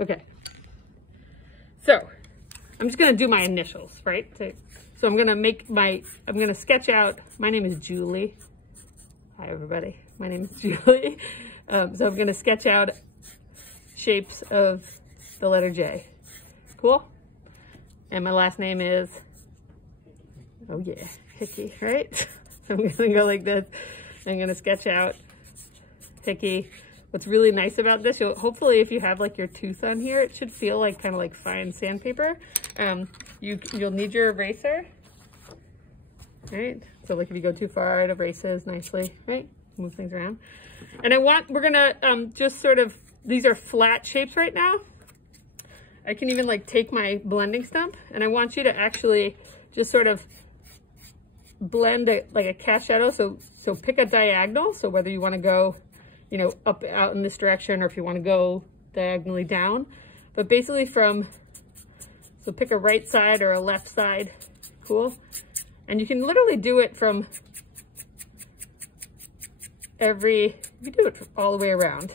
Okay. So I'm just gonna do my initials, right? So I'm gonna sketch out, my name is Julie. Hi everybody, my name is Julie. So I'm gonna sketch out shapes of the letter J. Cool? And my last name is, oh yeah, Hickey, right? So I'm gonna go like this. I'm gonna sketch out Hickey. What's really nice about this, hopefully if you have like your tooth on here, it should feel like kind of like fine sandpaper. You'll need your eraser, right? So like if you go too far, it erases nicely, right? Move things around. And we're gonna just sort of, these are flat shapes right now. I can even like take my blending stump and I want you to actually just sort of blend it like a cast shadow. So pick a diagonal. So whether you want to go, you know, up out in this direction, or if you want to go diagonally down, but basically so pick a right side or a left side. Cool. And you can literally do it from you do it all the way around.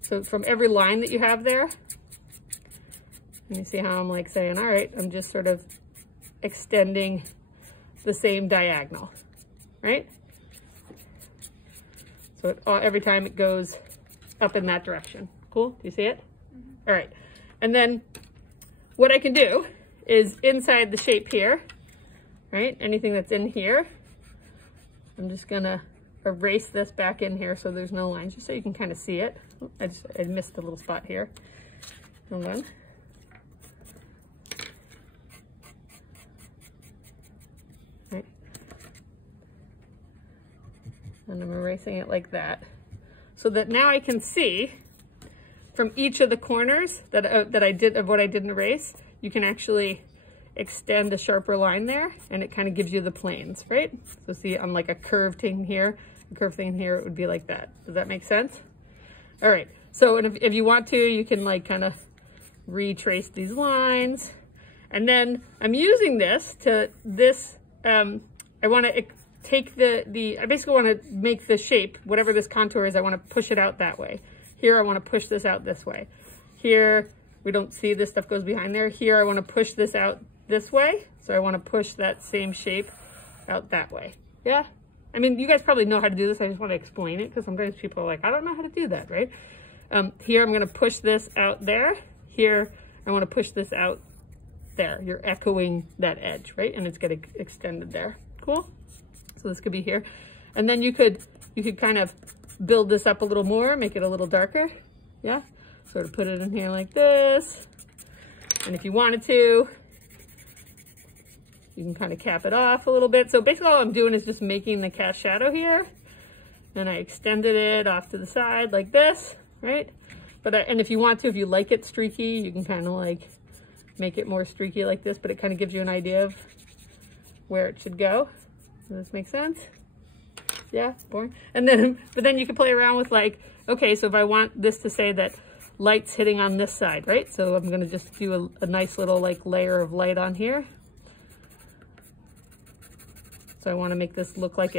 So from every line that you have there, and you see how I'm like saying, all right, I'm just sort of extending the same diagonal, right? So every time it goes up in that direction. Cool, do you see it? Mm-hmm. All right, and then what I can do is inside the shape here, right? Anything that's in here, I'm just gonna erase this back in here so there's no lines, just so you can kind of see it. I missed a little spot here. Hold on. Right. And I'm erasing it like that, so that now I can see from each of the corners that I did of what I didn't erase. You can actually extend a sharper line there, and it kind of gives you the planes, right? So see, I'm like a curved thing here, a curved thing here. It would be like that. Does that make sense? All right. So, and if you want to, you can like kind of retrace these lines, and then I'm using this I want to take I basically want to make the shape, whatever this contour is, I want to push it out that way. Here, I want to push this out this way. Here, we don't see this stuff goes behind there. Here, I want to push this out this way. So I want to push that same shape out that way. Yeah? I mean, you guys probably know how to do this. I just want to explain it because sometimes people are like, I don't know how to do that, right? Here, I'm going to push this out there. Here, I want to push this out there. You're echoing that edge, right? And it's getting extended there. Cool? So this could be here. And then you could kind of build this up a little more, make it a little darker. Yeah? Sort of put it in here like this. And if you wanted to, you can kind of cap it off a little bit. So basically all I'm doing is just making the cast shadow here. And I extended it off to the side like this, right? And if you want to, if you like it streaky, you can kind of like make it more streaky like this, but it kind of gives you an idea of where it should go. Does this make sense? Yeah, boring. And then, but then you can play around with like, okay, so if I want this to say that light's hitting on this side, right? So I'm gonna just do a nice little like layer of light on here. So I wanna make this look like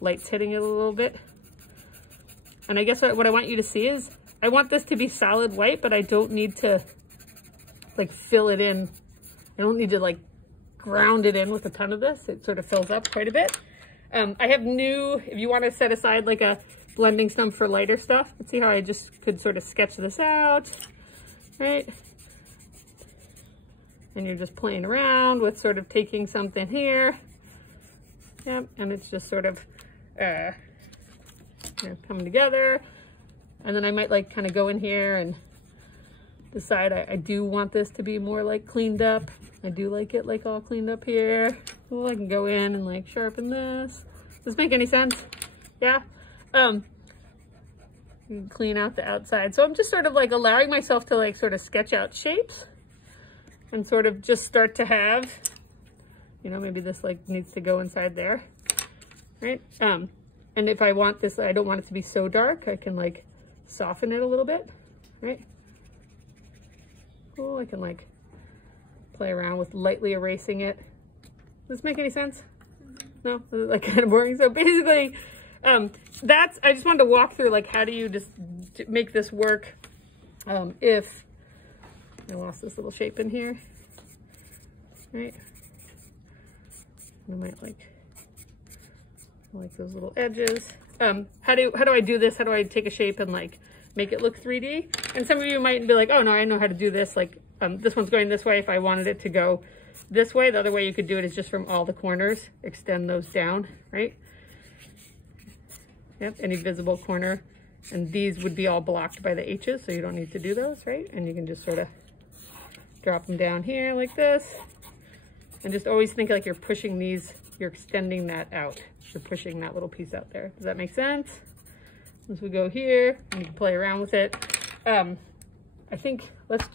light's hitting it a little bit. And I guess what I want you to see is, I want this to be solid white, but I don't need to like fill it in. I don't need to like ground it in with a ton of this. It sort of fills up quite a bit. I have if you want to set aside like a blending stump for lighter stuff, let's see how I just could sort of sketch this out, right? And you're just playing around with sort of taking something here. Yep, and it's just sort of coming together. And then I might like kind of go in here and decide I do want this to be more like cleaned up. I do like it like all cleaned up here. Well, I can go in and like sharpen this. Does this make any sense? Yeah. Clean out the outside. So I'm just sort of like allowing myself to like sort of sketch out shapes and sort of just start to have, you know, maybe this like needs to go inside there, right? And if I want this, I don't want it to be so dark, I can like soften it a little bit, right? Cool, I can like play around with lightly erasing it. Does this make any sense? No? This is like kind of boring. So basically, I just wanted to walk through like how do you just make this work If I lost this little shape in here, right? I might like those little edges. How do I do this? How do I take a shape and like make it look 3D? And some of you might be like, oh no, I know how to do this. Like this one's going this way. If I wanted it to go this way, the other way you could do it is just from all the corners, extend those down, right? Yep, any visible corner. And these would be all blocked by the H's, so you don't need to do those, right? And you can just sort of drop them down here like this. And just always think like you're pushing these, you're extending that out. You're pushing that little piece out there. Does that make sense? As we go here, and you can play around with it. I think, let's